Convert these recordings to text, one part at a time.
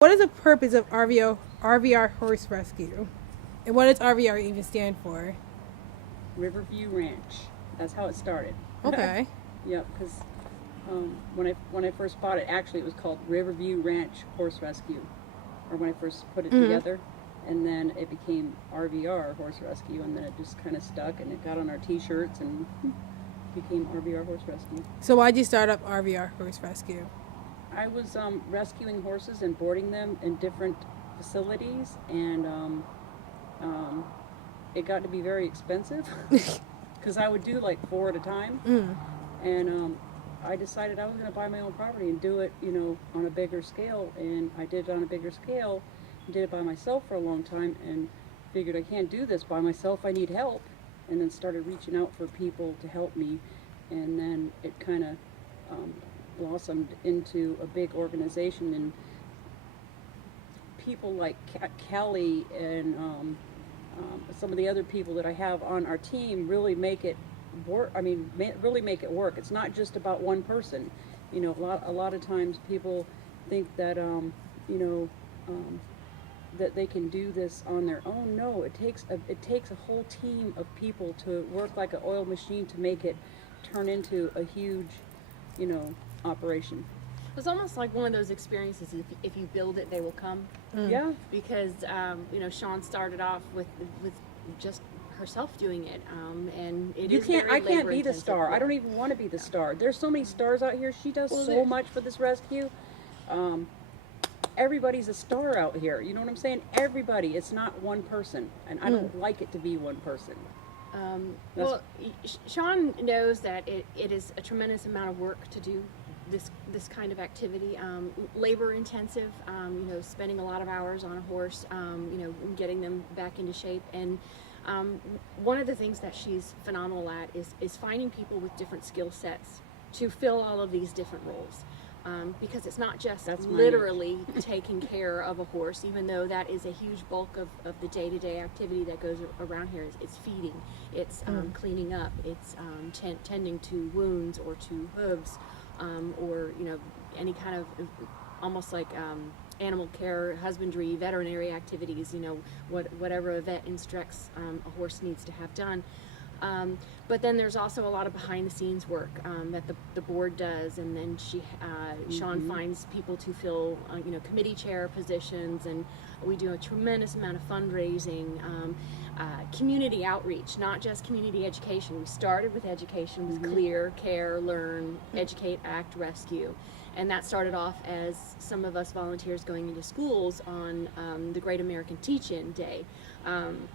What is the purpose of RVR Horse Rescue? And what does RVR even stand for? Riverview Ranch. That's how it started. Okay. Yep, because when I first bought it, actually it was called Riverview Ranch Horse Rescue, or when I first put it together, and then it became RVR Horse Rescue, and then it just kind of stuck, and it got on our T-shirts and became RVR Horse Rescue. So why'd you start up RVR Horse Rescue? I was rescuing horses and boarding them in different facilities, and it got to be very expensive because I would do like 4 at a time, and I decided I was going to buy my own property and do it, on a bigger scale, and I did it on a bigger scale, did it by myself for a long time, and figured I can't do this by myself, I need help, and then started reaching out for people to help me, and then it kind of blossomed into a big organization, and people like Kelly and some of the other people that I have on our team really make it work. I mean, really make it work. It's not just about one person. A lot of times people think that that they can do this on their own. No, it takes a whole team of people to work like an oil machine to make it turn into a huge, operation. It was almost like one of those experiences. If you build it, they will come. Yeah. Because Shawn started off with just herself doing it, and I can't be the star. I don't even want to be the star. There's so many stars out here. She does so much for this rescue. Everybody's a star out here. You know what I'm saying? Everybody. It's not one person, and I don't like it to be one person. Shawn knows that it is a tremendous amount of work to do this kind of activity, labor intensive, spending a lot of hours on a horse, getting them back into shape. And one of the things that she's phenomenal at is finding people with different skill sets to fill all of these different roles. Because it's not just literally taking care of a horse, even though that is a huge bulk of the day-to-day activity that goes around here. It's feeding, it's cleaning up, it's tending to wounds or to hooves, or any kind of almost like animal care, husbandry, veterinary activities, whatever a vet instructs a horse needs to have done. But then there's also a lot of behind-the-scenes work that the board does, and then Shawn finds people to fill, committee chair positions, and we do a tremendous amount of fundraising, community outreach, not just community education. We started with education with CLEAR, CARE, LEARN, Educate, Act, Rescue. And that started off as some of us volunteers going into schools on the Great American Teach-In Day. And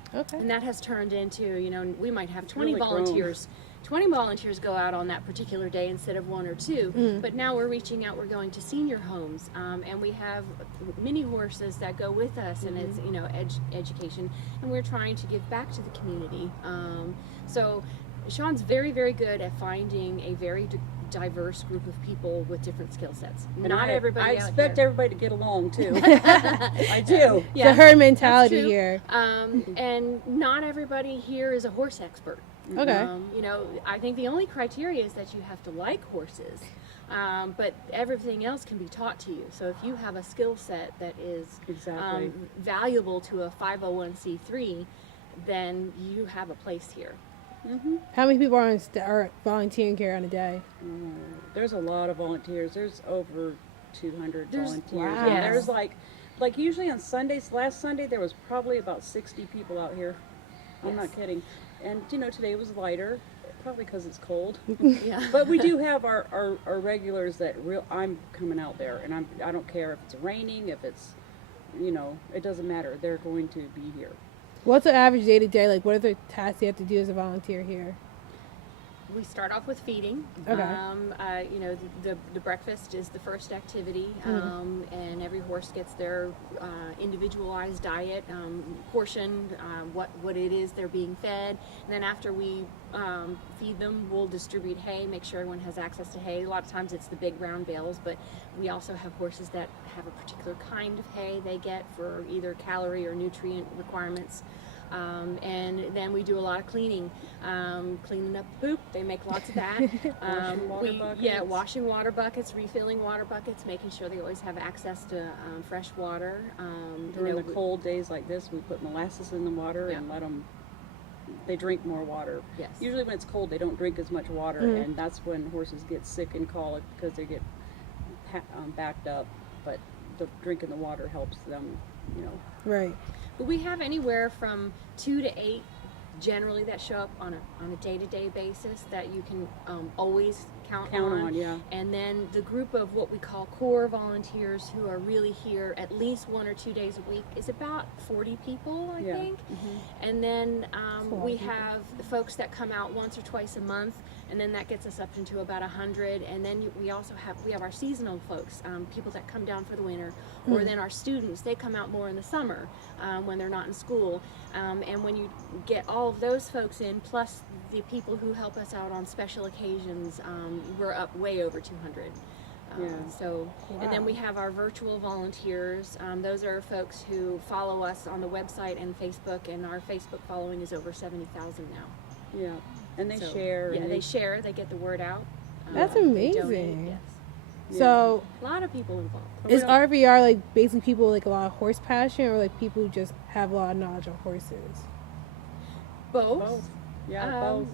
that has turned into, we might have 20 volunteers. 20 volunteers go out on that particular day instead of 1 or 2. But now we're reaching out, we're going to senior homes, and we have mini horses that go with us, and it's, education, and we're trying to give back to the community. So Shawn's very, very good at finding a very diverse group of people with different skill sets. And not everybody. I expect everybody to get along too. I do. Yeah, the herd mentality here. And not everybody here is a horse expert. Okay. I think the only criteria is that you have to like horses, but everything else can be taught to you. So if you have a skill set that is valuable to a 501c3, then you have a place here. How many people are volunteering here on a day? There's a lot of volunteers. There's over 200 volunteers. Wow. Yeah, there's like usually on Sundays. Last Sunday there was probably about 60 people out here. I'm not kidding. And today was lighter, probably because it's cold. Yeah. But we do have our regulars that I'm coming out there, and I don't care if it's raining, if it's, it doesn't matter. They're going to be here. What's the average day-to-day? Like, what are the tasks you have to do as a volunteer here? We start off with feeding. Okay. The breakfast is the first activity, and every horse gets their individualized diet, portion, what it is they're being fed. And then after we feed them, we'll distribute hay, make sure everyone has access to hay. A lot of times it's the big round bales, but we also have horses that have a particular kind of hay they get for either calorie or nutrient requirements. And then we do a lot of cleaning, cleaning up poop. They make lots of that. Washing water buckets. Yeah, washing water buckets, refilling water buckets, making sure they always have access to fresh water. During the cold days like this, we put molasses in the water and let them. They drink more water. Yes. Usually when it's cold, they don't drink as much water, and that's when horses get sick and colic because they get backed up. But drinking the water helps them, you know. Right. But we have anywhere from 2 to 8 generally that show up on a day-to-day basis that you can always count on. Yeah. And then the group of what we call core volunteers who are really here at least 1 or 2 days a week is about 40 people, I think. And then we have folks that come out once or twice a month, and then that gets us up into about 100. And then we also have our seasonal folks, people that come down for the winter, or then our students. They come out more in the summer when they're not in school. And when you get all of those folks in, plus the people who help us out on special occasions, we're up way over 200. So, and then we have our virtual volunteers. Those are folks who follow us on the website and Facebook, and our Facebook following is over 70,000 now. Yeah, and they So, share. Yeah, and they share. They get the word out. That's They amazing. donate, yes. So A lot of people involved. is RVR like basically people like a lot of horse passion, or like people who just have a lot of knowledge on horses? Both. Yeah, both.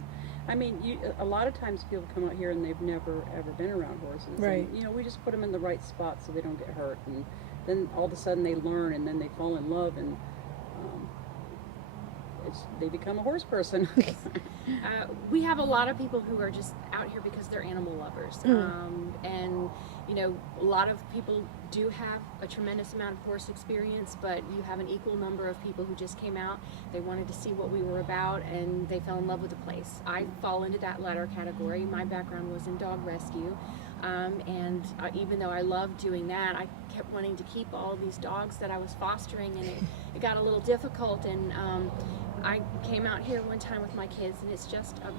I mean, a lot of times people come out here and they've never ever been around horses. Right. And, you know, we just put them in the right spot so they don't get hurt, and then all of a sudden they learn, and then they fall in love, and they become a horse person. We have a lot of people who are just out here because they're animal lovers. And, you know, a lot of people do have a tremendous amount of horse experience, but you have an equal number of people who just came out. They wanted to see what we were about, and they fell in love with the place. I fall into that latter category. My background was in dog rescue. And even though I loved doing that, I kept wanting to keep all these dogs that I was fostering, and it got a little difficult. And I came out here one time with my kids, and it's just a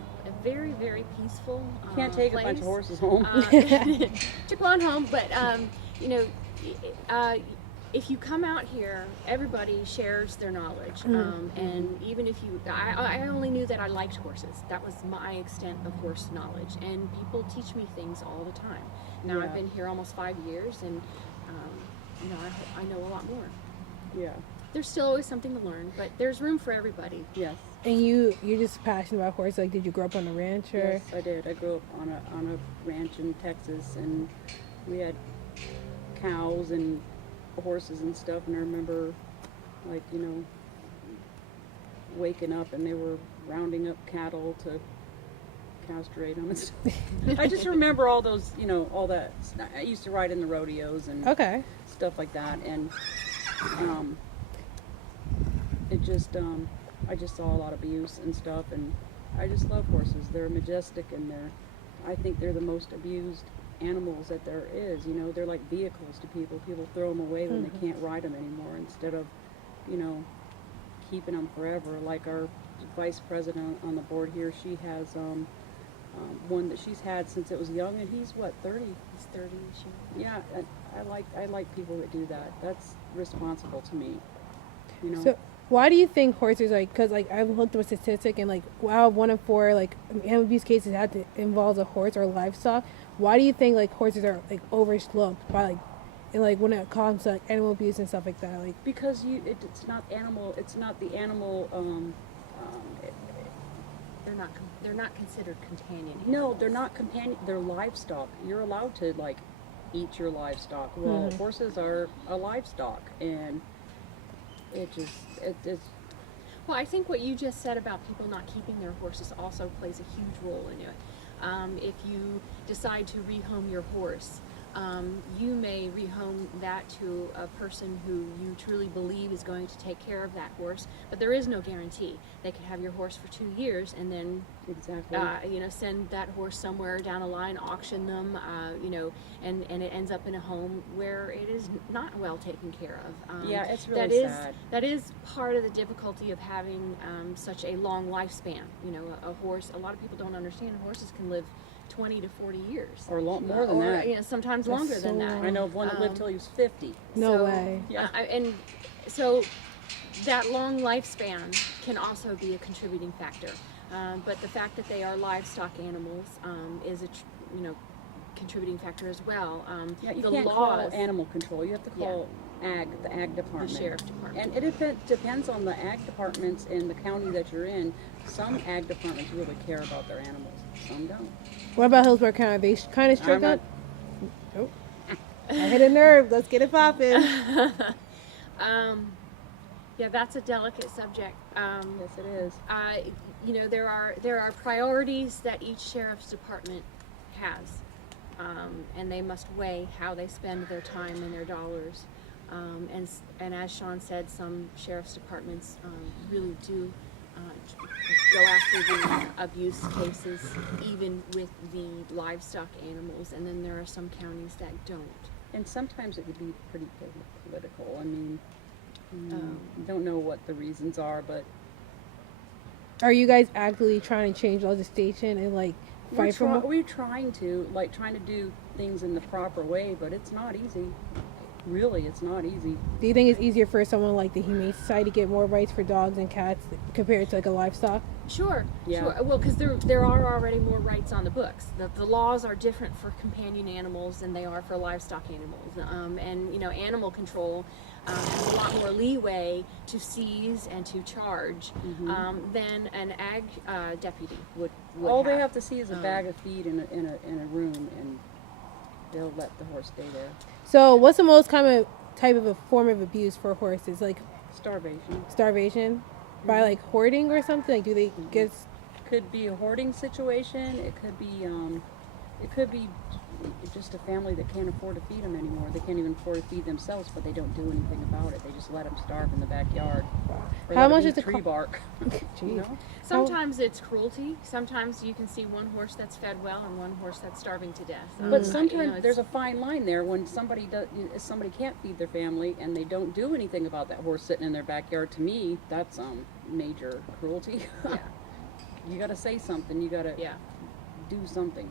very, very peaceful You can't take place. a bunch of horses home. Took one home, but you know, if you come out here, everybody shares their knowledge, and even if I only knew that I liked horses. That was my extent of horse knowledge, and people teach me things all the time. Now I've been here almost 5 years, and you know, I know a lot more. Yeah. There's still always something to learn, but there's room for everybody. Yes. And you're just passionate about horses. Like, did you grow up on a ranch or? Yes, I did. I grew up on a ranch in Texas, and we had cows and horses and stuff. And I remember, like, you know, waking up and they were rounding up cattle to castrate them and stuff. I just remember all those, you know, all that. I used to ride in the rodeos and stuff like that, and it just I just saw a lot of abuse and stuff, and I just love horses. They're majestic, and I think they're the most abused animals that there is. You know, they're like vehicles to people. People throw them away when they can't ride them anymore, instead of, you know, keeping them forever. Like our vice president on the board here, she has one that she's had since it was young, and he's what, 30? He's 30 this year. Yeah, I like people that do that. That's responsible to me. You know. So why do you think horses, like, because like I've looked up a statistic, and like wow, 1 in 4 like animal abuse cases had to involve a horse or livestock. Why do you think like horses are like overlooked by like, and like when it comes to like animal abuse and stuff like that? Like, because it's not animal. It's not the animal. They're not considered companion animals. No, they're not companion. They're livestock. You're allowed to like eat your livestock. Well, horses are a livestock, and it's. Well, I think what you just said about people not keeping their horses also plays a huge role in it. If you decide to rehome your horse, you may rehome that to a person who you truly believe is going to take care of that horse, but there is no guarantee. They could have your horse for 2 years and then you know, send that horse somewhere down the line, auction them, you know, and it ends up in a home where it is not well taken care of. Yeah, it's really sad. That is part of the difficulty of having such a long lifespan. You know, a horse, a lot of people don't understand horses can live 20 to 40 years. Or more than that. You know, sometimes longer than that. I know of one that lived till he was 50. no way. Yeah. And so that long lifespan can also be a contributing factor. But the fact that they are livestock animals is a contributing factor as well. Yeah, you the can't laws, call animal control. You have to call the ag department. the sheriff department. And it depends on the ag departments in the county that you're in. Some ag departments really care about their animals. Some don't. What about Hillsborough County? They kind of strict I'm on. Oh, I hit a nerve. Let's get it popping. Yeah, that's a delicate subject. Yes, it is. There are priorities that each sheriff's department has, and they must weigh how they spend their time and their dollars. And as Shawn said, some sheriff's departments really do go after the abuse cases, even with the livestock animals, and then there are some counties that don't. And sometimes it could be pretty political. I mean, don't know what the reasons are, but Are you guys actively trying to change legislation and like fight for more? we're trying to do things in the proper way, but it's not easy. Really, it's not easy. Do you think it's easier for someone like the Humane Society to get more rights for dogs and cats compared to like a livestock? Sure, Yeah. sure. Well, because there are already more rights on the books. The laws are different for companion animals than they are for livestock animals. And animal control has a lot more leeway to seize and to charge than an ag deputy would All have. they have to see is a bag of feed in a room, and they'll let the horse stay there. So, what's the most common type of a form of abuse for horses? Like Starvation. starvation, by like hoarding or something? Like, do they get? Could be a hoarding situation. It could be just a family that can't afford to feed them anymore. They can't even afford to feed themselves, but they don't do anything about it. They just let them starve in the backyard. Or How let 'em much eat is the tree bark? Jeez. You know? Sometimes it's cruelty. Sometimes you can see one horse that's fed well and one horse that's starving to death. But sometimes there's a fine line there when somebody can't feed their family and they don't do anything about that horse sitting in their backyard. To me, that's major cruelty. Yeah. You got to say something. You got to Yeah. do something.